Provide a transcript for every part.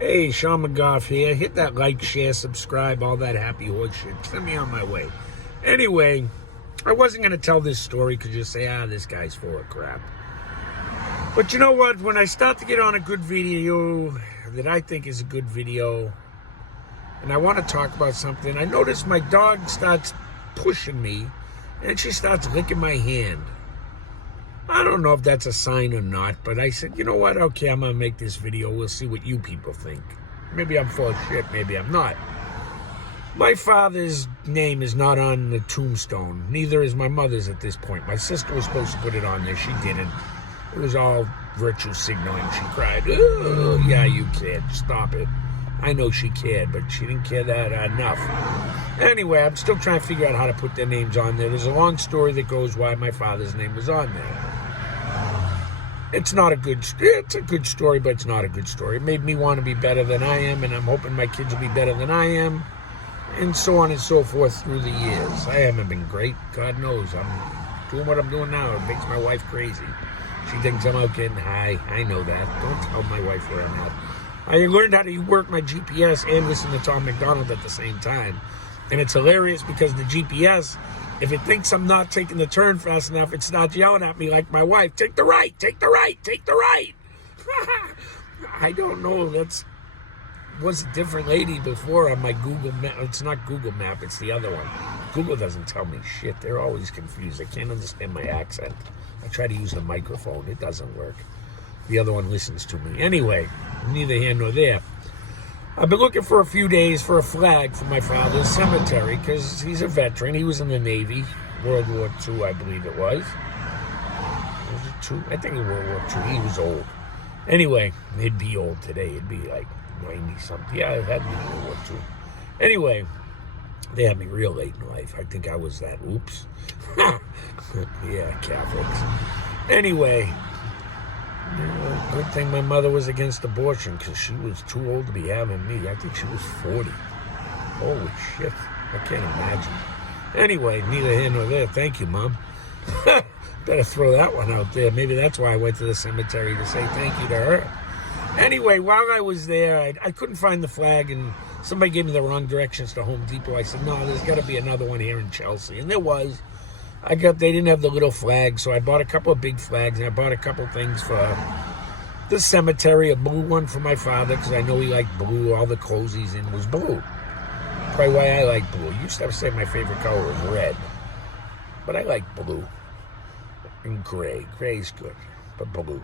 Hey, Sean McGough here. Hit that like, share, subscribe, all that happy horse shit. Send me on my way. Anyway, I wasn't going to tell this story because you say, this guy's full of crap. But you know what? When I start to get on a good video that I think is a good video, and I want to talk about something, I notice my dog starts pushing me, and she starts licking my hand. I don't know if that's a sign or not, but I said, you know what? Okay, I'm going to make this video. We'll see what you people think. Maybe I'm full of shit. Maybe I'm not. My father's name is not on the tombstone. Neither is my mother's at this point. My sister was supposed to put it on there. She didn't. It was all virtue signaling. She cried, oh, yeah, you kid. Stop it. I know she cared, but she didn't care that enough. Anyway, I'm still trying to figure out how to put their names on there. There's a long story that goes why my father's name was on there. It's a good story, but it's not a good story. It made me want to be better than I am, and I'm hoping my kids will be better than I am, and so on and so forth through the years. I haven't been great. God knows. I'm doing what I'm doing now. It makes my wife crazy. She thinks I'm out getting high. I know that. Don't tell my wife where I'm at. I learned how to work my GPS and listen to Tom McDonald at the same time. And it's hilarious because the GPS, if it thinks I'm not taking the turn fast enough, it starts yelling at me like my wife, take the right, take the right, take the right. I don't know. Was a different lady before on my Google Map. It's not Google Map, it's the other one. Google doesn't tell me shit. They're always confused. They can't understand my accent. I try to use the microphone. It doesn't work. The other one listens to me. Anyway, neither here nor there. I've been looking for a few days for a flag for my father's cemetery because he's a veteran. He was in the Navy, World War II, I believe it was. Was it II? I think it was World War II. He was old. Anyway, he'd be old today. He'd be like 90-something. Yeah, it had to be World War II. Anyway, they had me real late in life. I think I was that. Oops. Yeah, Catholics. Anyway, good thing my mother was against abortion because she was too old to be having me. I think she was 40. Holy shit. I can't imagine. Anyway, neither here nor there. Thank you, Mom. Better throw that one out there. Maybe that's why I went to the cemetery to say thank you to her. Anyway, while I was there, I couldn't find the flag, and somebody gave me the wrong directions to Home Depot. I said, no, there's got to be another one here in Chelsea. And there was. They didn't have the little flag, so I bought a couple of big flags, and I bought a couple things for the cemetery, a blue one for my father, because I know he liked blue. All the clothes he's in was blue. Probably why I like blue. I used to say my favorite color was red, but I like blue and gray. Gray's good, but blue.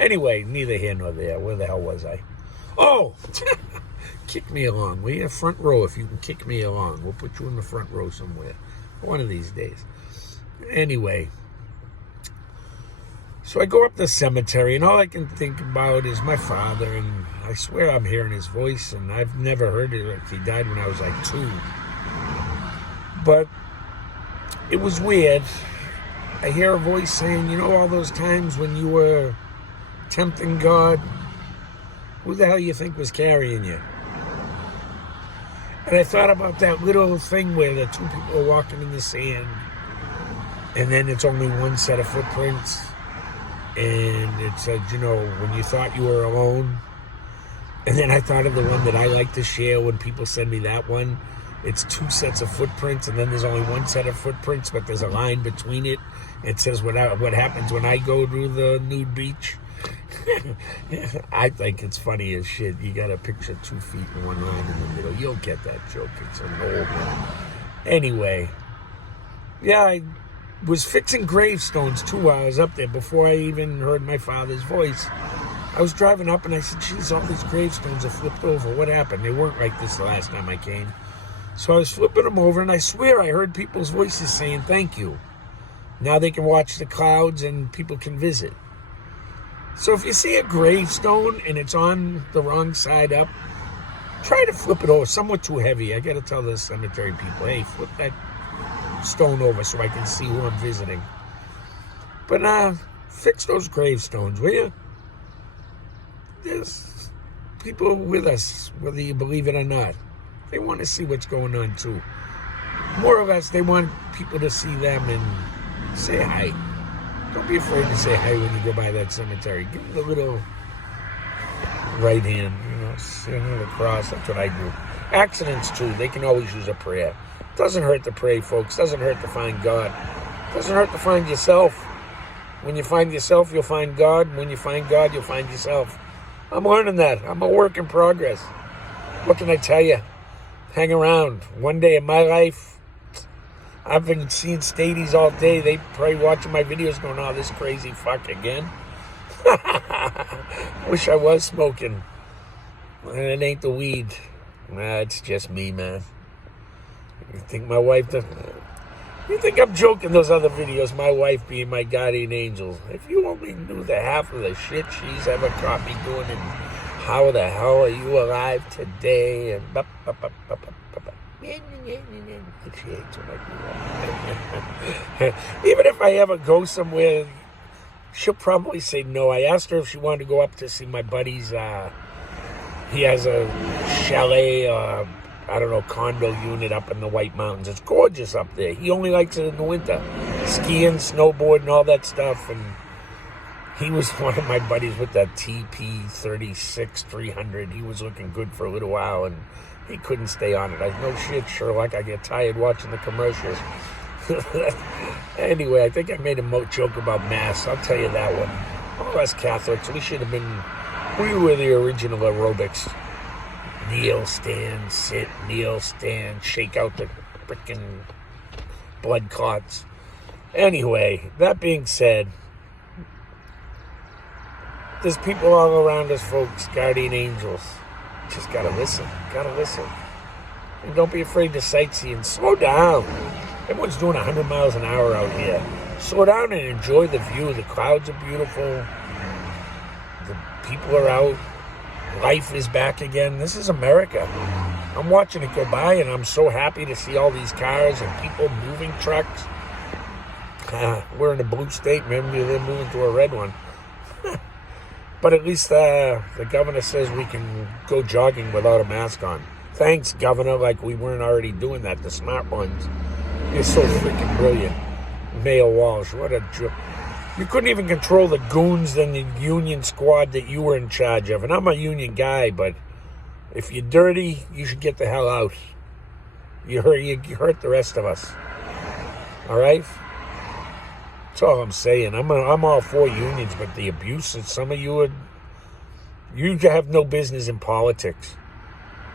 Anyway, neither here nor there. Where the hell was I? Oh, kick me along. Will you? Front row, if you can kick me along. We'll put you in the front row somewhere one of these days. Anyway, so I go up the cemetery, and all I can think about is my father, and I swear I'm hearing his voice, and I've never heard it. He died when I was like 2. But it was weird. I hear a voice saying, you know, all those times when you were tempting God, who the hell you think was carrying you? And I thought about that little thing where the two people are walking in the sand, and then it's only one set of footprints, and it said, you know, when you thought you were alone. And then I thought of the one that I like to share when people send me that one. It's 2 sets of footprints, and then there's only 1 set of footprints, but there's a line between it. It says what happens when I go to the nude beach. I think it's funny as shit. You got to picture 2 feet and 1 line in the middle. You'll get that joke. It's an old one. Anyway, yeah, I was fixing gravestones too while I was up there before I even heard my father's voice. I was driving up and I said, geez, all these gravestones are flipped over. What happened? They weren't like this the last time I came. So I was flipping them over, and I swear I heard people's voices saying thank you. Now they can watch the clouds and people can visit. So if you see a gravestone and it's on the wrong side up, try to flip it over. Somewhat too heavy. I got to tell the cemetery people, hey, flip that stone over so I can see who I'm visiting. But fix those gravestones, will you? There's people with us, whether you believe it or not. They want to see what's going on too. More or less, they want people to see them and say hi. Don't be afraid to say hi when you go by that cemetery. Give them the little right hand. You know, Sing of the cross, that's what I do. Accidents too, they can always use a prayer. Doesn't hurt to pray, folks. Doesn't hurt to find God. Doesn't hurt to find yourself. When you find yourself, you'll find God. When you find God, you'll find yourself. I'm learning that. I'm a work in progress. What can I tell you? Hang around. One day in my life, I've been seeing stadies all day. They probably watching my videos going, oh, this crazy fuck again. Wish I was smoking. And it ain't the weed. Nah, it's just me, man. You think my wife you think I'm joking those other videos, my wife being my guardian angel. If you only knew the half of the shit she's ever caught me doing and how the hell are you alive today? And even if I ever go somewhere, she'll probably say no. I asked her if she wanted to go up to see my buddy's, he has a chalet, I don't know, condo unit up in the White Mountains. It's gorgeous up there. He only likes it in the winter. Skiing, snowboarding, all that stuff. And he was one of my buddies with that TP36-300. He was looking good for a little while, and he couldn't stay on it. No shit, Sherlock. I get tired watching the commercials. Anyway, I think I made a joke about Mass. I'll tell you that one. All us Catholics, we were the original aerobics. Kneel, stand, sit, kneel, stand, shake out the frickin' blood clots. Anyway, that being said, there's people all around us, folks, guardian angels. Just gotta listen, And don't be afraid to sightsee and slow down. Everyone's doing 100 miles an hour out here. Slow down and enjoy the view. The clouds are beautiful. The people are out. Life is back again. This is America. I'm watching it go by, and I'm so happy to see all these cars and people moving trucks. We're in a blue state. Maybe they're moving to a red one. But at least the governor says we can go jogging without a mask on. Thanks, Governor, like we weren't already doing that, the smart ones. You're so freaking brilliant. Mayor Walsh, what a joke. You couldn't even control the goons in the union squad that you were in charge of. And I'm a union guy, but if you're dirty, you should get the hell out. You hurt the rest of us. All right? That's all I'm saying. I'm all for unions, but the abuse that some of you have no business in politics.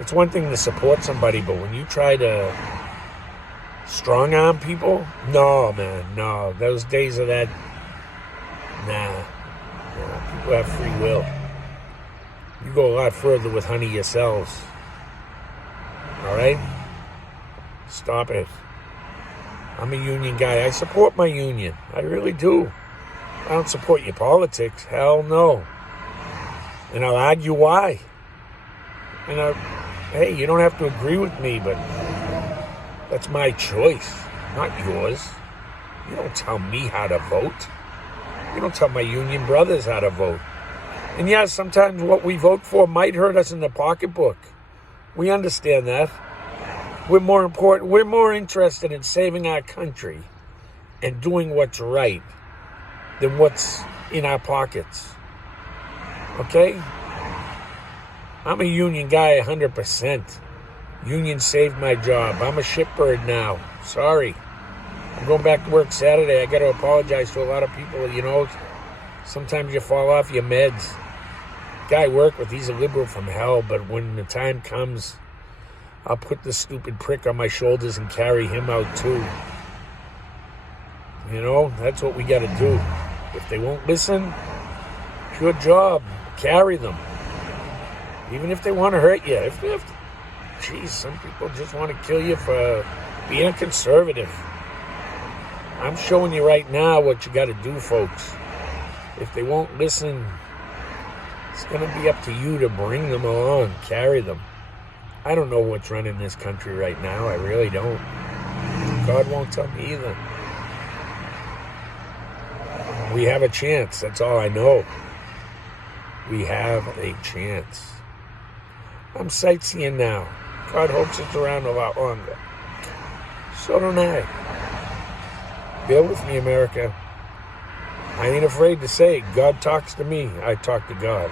It's one thing to support somebody, but when you try to strong arm people, no, man, no. Those days of that. Nah, people have free will. You go a lot further with honey yourselves. All right? Stop it. I'm a union guy. I support my union. I really do. I don't support your politics. Hell no. And I'll argue why. And hey, you don't have to agree with me, but that's my choice, not yours. You don't tell me how to vote. You don't tell my union brothers how to vote. And yes, sometimes what we vote for might hurt us in the pocketbook. We understand that. We're more interested in saving our country and doing what's right than what's in our pockets. Okay? I'm a union guy 100%. Union saved my job. I'm a shitbird now. Sorry. I'm going back to work Saturday. I got to apologize to a lot of people. You know, sometimes you fall off your meds. Guy I work with, he's a liberal from hell, but when the time comes, I'll put the stupid prick on my shoulders and carry him out too. You know, that's what we got to do. If they won't listen, it's your job. Carry them. Even if they want to hurt you. Geez, some people just want to kill you for being a conservative. I'm showing you right now what you got to do, folks. If they won't listen, it's going to be up to you to bring them along, carry them. I don't know what's running this country right now. I really don't. God won't tell me either. We have a chance. That's all I know. We have a chance. I'm sightseeing now. God hopes it's around a lot longer. So don't I. Bear with me, America. I ain't afraid to say it. God talks to me. I talk to God.